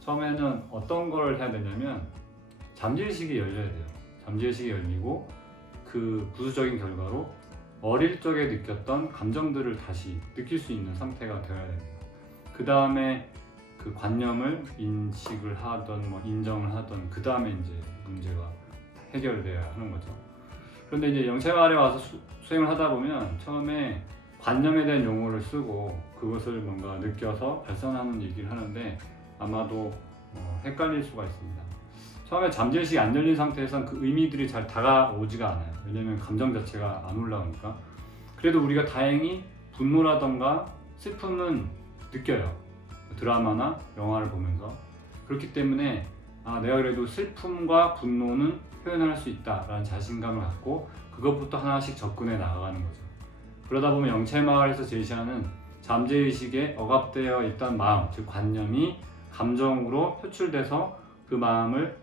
처음에는 어떤 걸 해야 되냐면 잠재의식이 열려야 돼요. 잠재의식이 열리고 그 부수적인 결과로 어릴 적에 느꼈던 감정들을 다시 느낄 수 있는 상태가 되어야 됩니다. 그 다음에 그 관념을 인식을 하던 인정을 하던 그 다음에 이제 문제가 해결돼야 하는 거죠. 그런데 이제 영체마을에 와서 수행을 하다 보면 처음에 관념에 대한 용어를 쓰고 그것을 뭔가 느껴서 발산하는 얘기를 하는데 아마도 헷갈릴 수가 있습니다. 처음에 잠재의식이 안 열린 상태에서는 그 의미들이 잘 다가오지가 않아요. 왜냐면 감정 자체가 안 올라오니까. 그래도 우리가 다행히 분노라던가 슬픔은 느껴요. 드라마나 영화를 보면서. 그렇기 때문에 내가 그래도 슬픔과 분노는 표현할 수 있다라는 자신감을 갖고 그것부터 하나씩 접근해 나가는 거죠. 그러다 보면 영체마을에서 제시하는 잠재의식에 억압되어 있던 마음, 즉 관념이 감정으로 표출돼서 그 마음을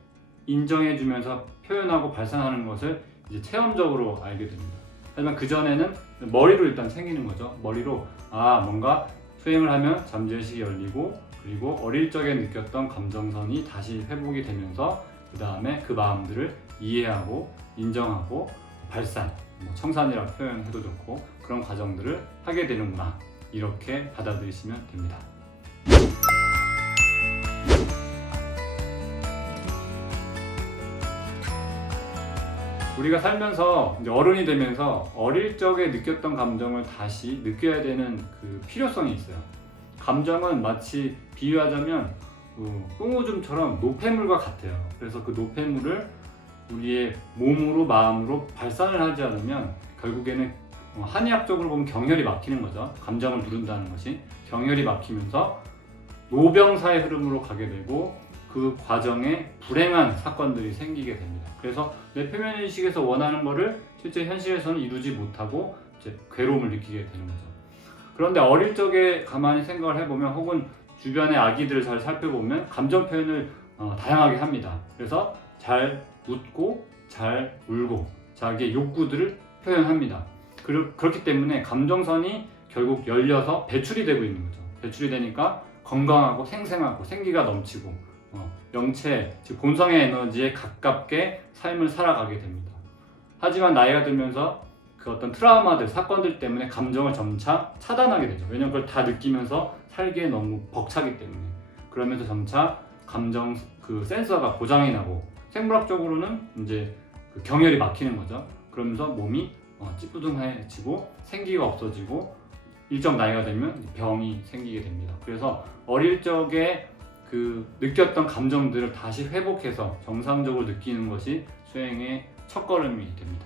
인정해주면서 표현하고 발산하는 것을 이제 체험적으로 알게 됩니다. 하지만 그전에는 머리로 일단 챙기는 거죠. 머리로 뭔가 수행을 하면 잠재의식이 열리고 그리고 어릴 적에 느꼈던 감정선이 다시 회복이 되면서 그 다음에 그 마음들을 이해하고 인정하고 발산, 청산이라 표현해도 좋고 그런 과정들을 하게 되는구나 이렇게 받아들이시면 됩니다. 우리가 살면서 이제 어른이 되면서 어릴 적에 느꼈던 감정을 다시 느껴야 되는 그 필요성이 있어요. 감정은 마치 비유하자면 똥오줌처럼 노폐물과 같아요. 그래서 그 노폐물을 우리의 몸으로 마음으로 발산을 하지 않으면 결국에는 한의학적으로 보면 경혈이 막히는 거죠. 감정을 누른다는 것이 경혈이 막히면서 노병사의 흐름으로 가게 되고 그 과정에 불행한 사건들이 생기게 됩니다. 그래서 내 표면의식에서 원하는 것을 실제 현실에서는 이루지 못하고 이제 괴로움을 느끼게 되는 거죠. 그런데 어릴 적에 가만히 생각을 해보면 혹은 주변의 아기들을 잘 살펴보면 감정 표현을 다양하게 합니다. 그래서 잘 웃고 잘 울고 자기의 욕구들을 표현합니다. 그렇기 때문에 감정선이 결국 열려서 배출이 되고 있는 거죠. 배출이 되니까 건강하고 생생하고 생기가 넘치고 영체, 즉 본성의 에너지에 가깝게 삶을 살아가게 됩니다. 하지만 나이가 들면서 그 어떤 트라우마들, 사건들 때문에 감정을 점차 차단하게 되죠. 왜냐면 그걸 다 느끼면서 살기에 너무 벅차기 때문에. 그러면서 점차 감정 그 센서가 고장이 나고 생물학적으로는 이제 그 경혈이 막히는 거죠. 그러면서 몸이 찌뿌둥해지고 생기가 없어지고 일정 나이가 되면 병이 생기게 됩니다. 그래서 어릴 적에 그 느꼈던 감정들을 다시 회복해서 정상적으로 느끼는 것이 수행의 첫걸음이 됩니다.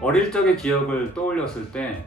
어릴 적의 기억을 떠올렸을 때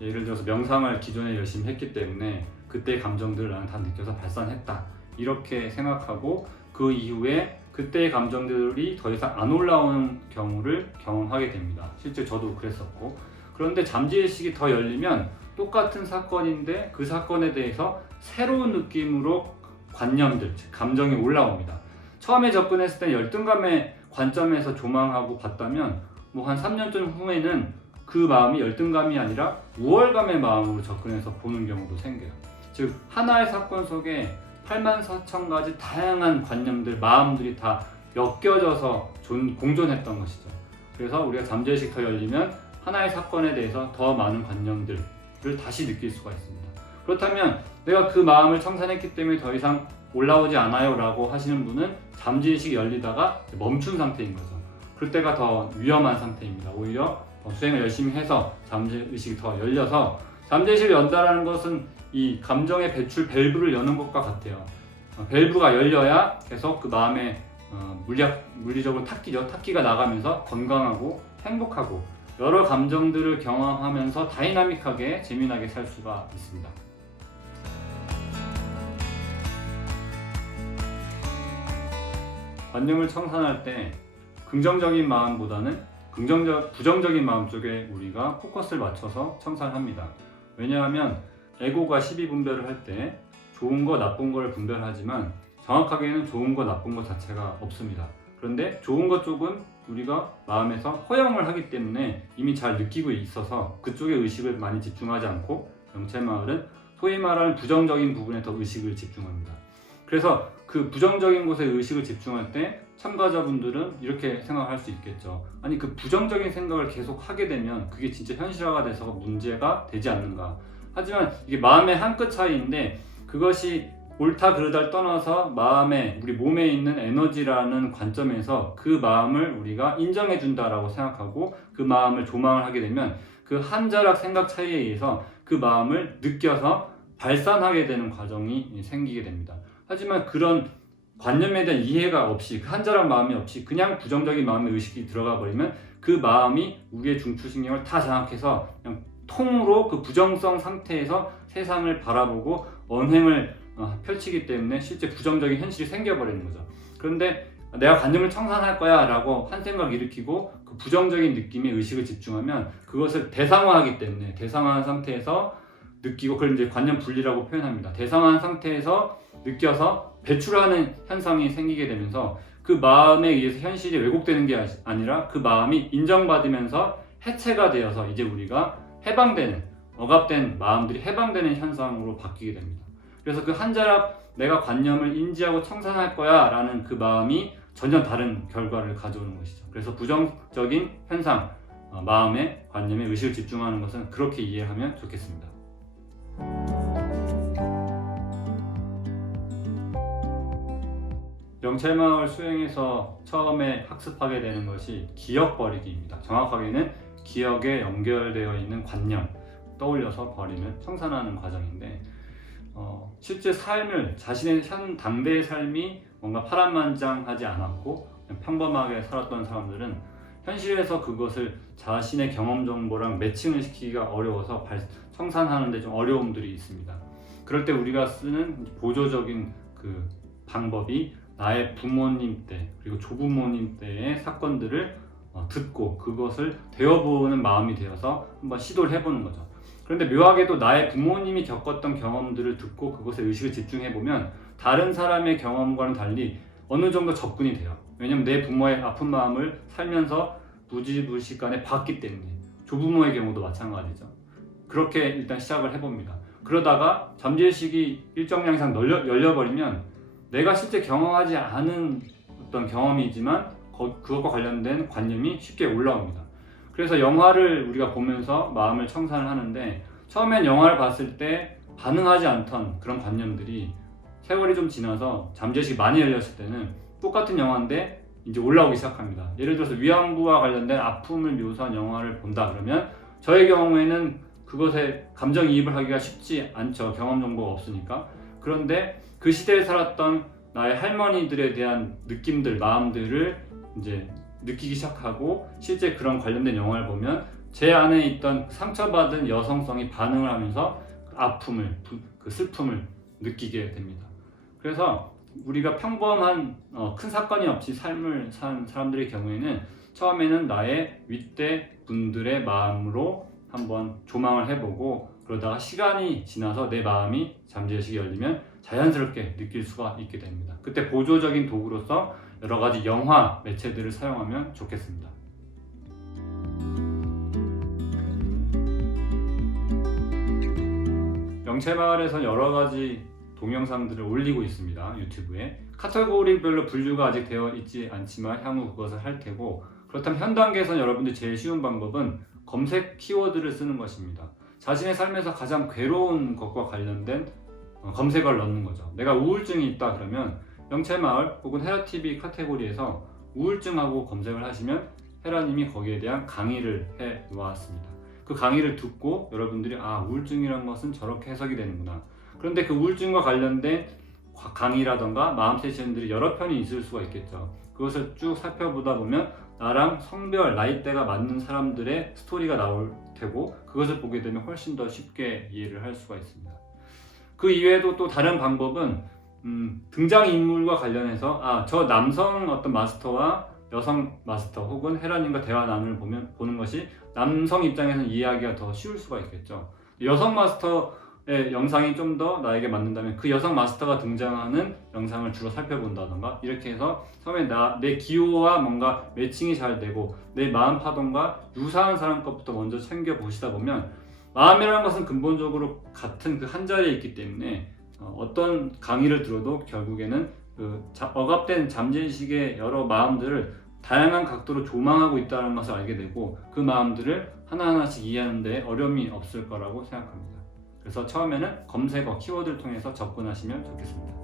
예를 들어서 명상을 기존에 열심히 했기 때문에 그때의 감정들을 나는 다 느껴서 발산했다 이렇게 생각하고 그 이후에 그때의 감정들이 더 이상 안 올라오는 경우를 경험하게 됩니다. 실제 저도 그랬었고 그런데 잠재의식이 더 열리면 똑같은 사건인데 그 사건에 대해서 새로운 느낌으로 관념들, 즉 감정이 올라옵니다. 처음에 접근했을 때 열등감의 관점에서 조망하고 봤다면 한 3년 전 후에는 그 마음이 열등감이 아니라 우월감의 마음으로 접근해서 보는 경우도 생겨요. 즉 하나의 사건 속에 84,000가지 다양한 관념들, 마음들이 다 엮여져서 공존했던 것이죠. 그래서 우리가 잠재의식 더 열리면 하나의 사건에 대해서 더 많은 관념들을 다시 느낄 수가 있습니다. 그렇다면 내가 그 마음을 청산했기 때문에 더 이상 올라오지 않아요 라고 하시는 분은 잠재의식이 열리다가 멈춘 상태인 거죠. 그때가 더 위험한 상태입니다. 오히려 수행을 열심히 해서 잠재의식이 더 열려서 잠재의식을 연다라는 것은 이 감정의 배출 밸브를 여는 것과 같아요. 밸브가 열려야 계속 그 마음에 물리적으로 탁기가 나가면서 건강하고 행복하고 여러 감정들을 경험하면서 다이나믹하게 재미나게 살 수가 있습니다. 관념을 청산할 때 긍정적인 마음보다는 부정적인 마음 쪽에 우리가 포커스를 맞춰서 청산합니다. 왜냐하면 에고가 12분별을 할 때 좋은 거 나쁜 거를 분별하지만 정확하게는 좋은 거 나쁜 거 자체가 없습니다. 그런데 좋은 것 쪽은 우리가 마음에서 허용을 하기 때문에 이미 잘 느끼고 있어서 그쪽에 의식을 많이 집중하지 않고 영채마을은 소위 말하는 부정적인 부분에 더 의식을 집중합니다. 그래서 그 부정적인 곳에 의식을 집중할 때 참가자분들은 이렇게 생각할 수 있겠죠. 아니 그 부정적인 생각을 계속 하게 되면 그게 진짜 현실화가 돼서 문제가 되지 않는가. 하지만 이게 마음의 한 끗 차이인데 그것이 옳다 그르다를 떠나서 마음에 우리 몸에 있는 에너지라는 관점에서 그 마음을 우리가 인정해 준다라고 생각하고 그 마음을 조망을 하게 되면 그 한 자락 생각 차이에 의해서 그 마음을 느껴서 발산하게 되는 과정이 생기게 됩니다. 하지만 그런 관념에 대한 이해가 없이 그 한 자락 마음이 없이 그냥 부정적인 마음의 의식이 들어가 버리면 그 마음이 우리의 중추신경을 다 장악해서 그냥 통으로 그 부정성 상태에서 세상을 바라보고 언행을 펼치기 때문에 실제 부정적인 현실이 생겨버리는 거죠. 그런데 내가 관념을 청산할 거야 라고 한 생각 일으키고 그 부정적인 느낌에 의식을 집중하면 그것을 대상화하기 때문에 대상화한 상태에서 느끼고 그걸 이제 관념 분리라고 표현합니다. 대상화한 상태에서 느껴서 배출하는 현상이 생기게 되면서 그 마음에 의해서 현실이 왜곡되는 게 아니라 그 마음이 인정받으면서 해체가 되어서 이제 우리가 해방되는 억압된 마음들이 해방되는 현상으로 바뀌게 됩니다. 그래서 그 한 자락 내가 관념을 인지하고 청산할 거야 라는 그 마음이 전혀 다른 결과를 가져오는 것이죠. 그래서 부정적인 현상, 마음의 관념에 의식을 집중하는 것은 그렇게 이해하면 좋겠습니다. 영채마을 수행에서 처음에 학습하게 되는 것이 기억 버리기입니다. 정확하게는 기억에 연결되어 있는 관념 떠올려서 버리는, 청산하는 과정인데 실제 삶을, 자신의 현 당대의 삶이 뭔가 파란만장하지 않았고 평범하게 살았던 사람들은 현실에서 그것을 자신의 경험 정보랑 매칭을 시키기가 어려워서 청산하는 데 좀 어려움들이 있습니다. 그럴 때 우리가 쓰는 보조적인 그 방법이 나의 부모님 때 그리고 조부모님 때의 사건들을 듣고 그것을 되어보는 마음이 되어서 한번 시도를 해보는 거죠. 그런데 묘하게도 나의 부모님이 겪었던 경험들을 듣고 그것에 의식을 집중해보면 다른 사람의 경험과는 달리 어느 정도 접근이 돼요. 왜냐면 내 부모의 아픈 마음을 살면서 무지무식간에 봤기 때문에. 조부모의 경우도 마찬가지죠. 그렇게 일단 시작을 해봅니다. 그러다가 잠재의식이 일정량 이상 열려버리면 내가 실제 경험하지 않은 어떤 경험이지만 그것과 관련된 관념이 쉽게 올라옵니다. 그래서 영화를 우리가 보면서 마음을 청산을 하는데 처음엔 영화를 봤을 때 반응하지 않던 그런 관념들이 세월이 좀 지나서 잠재의식이 많이 열렸을 때는 똑같은 영화인데 이제 올라오기 시작합니다. 예를 들어서 위안부와 관련된 아픔을 묘사한 영화를 본다 그러면 저의 경우에는 그것에 감정이입을 하기가 쉽지 않죠. 경험 정보가 없으니까. 그런데 그 시대에 살았던 나의 할머니들에 대한 느낌들, 마음들을 이제 느끼기 시작하고 실제 그런 관련된 영화를 보면 제 안에 있던 상처받은 여성성이 반응을 하면서 그 아픔을, 그 슬픔을 느끼게 됩니다. 그래서 우리가 평범한 큰 사건이 없이 삶을 산 사람들의 경우에는 처음에는 나의 윗대 분들의 마음으로 한번 조망을 해보고 그러다가 시간이 지나서 내 마음이 잠재의식이 열리면 자연스럽게 느낄 수가 있게 됩니다. 그때 보조적인 도구로서 여러 가지 영화 매체들을 사용하면 좋겠습니다. 영채마을에서 여러 가지 동영상들을 올리고 있습니다. 유튜브에. 카테고리별로 분류가 아직 되어 있지 않지만 향후 그것을 할 테고, 그렇다면 현 단계에서는 여러분들이 제일 쉬운 방법은 검색 키워드를 쓰는 것입니다. 자신의 삶에서 가장 괴로운 것과 관련된 검색어를 넣는 거죠. 내가 우울증이 있다 그러면 영채마을 혹은 헤라TV 카테고리에서 우울증하고 검색을 하시면 헤라님이 거기에 대한 강의를 해 놓았습니다. 그 강의를 듣고 여러분들이 우울증이란 것은 저렇게 해석이 되는구나. 그런데 그 우울증과 관련된 강의라던가 마음 세션들이 여러 편이 있을 수가 있겠죠. 그것을 쭉 살펴보다 보면 나랑 성별, 나이대가 맞는 사람들의 스토리가 나올 테고 그것을 보게 되면 훨씬 더 쉽게 이해를 할 수가 있습니다. 그 이외에도 또 다른 방법은 등장인물과 관련해서 저 남성 어떤 마스터와 여성 마스터 혹은 헤라님과 대화 나누는 보는 것이 남성 입장에서는 이해하기가 더 쉬울 수가 있겠죠. 여성 마스터 영상이 좀 더 나에게 맞는다면 그 여성 마스터가 등장하는 영상을 주로 살펴본다던가 이렇게 해서 처음에 내 기호와 뭔가 매칭이 잘 되고 내 마음 파동과 유사한 사람 것부터 먼저 챙겨 보시다 보면 마음이라는 것은 근본적으로 같은 그 한 자리에 있기 때문에 어떤 강의를 들어도 결국에는 그 억압된 잠재의식의 여러 마음들을 다양한 각도로 조망하고 있다는 것을 알게 되고 그 마음들을 하나하나씩 이해하는 데 어려움이 없을 거라고 생각합니다. 그래서 처음에는 검색어, 키워드를 통해서 접근하시면 좋겠습니다.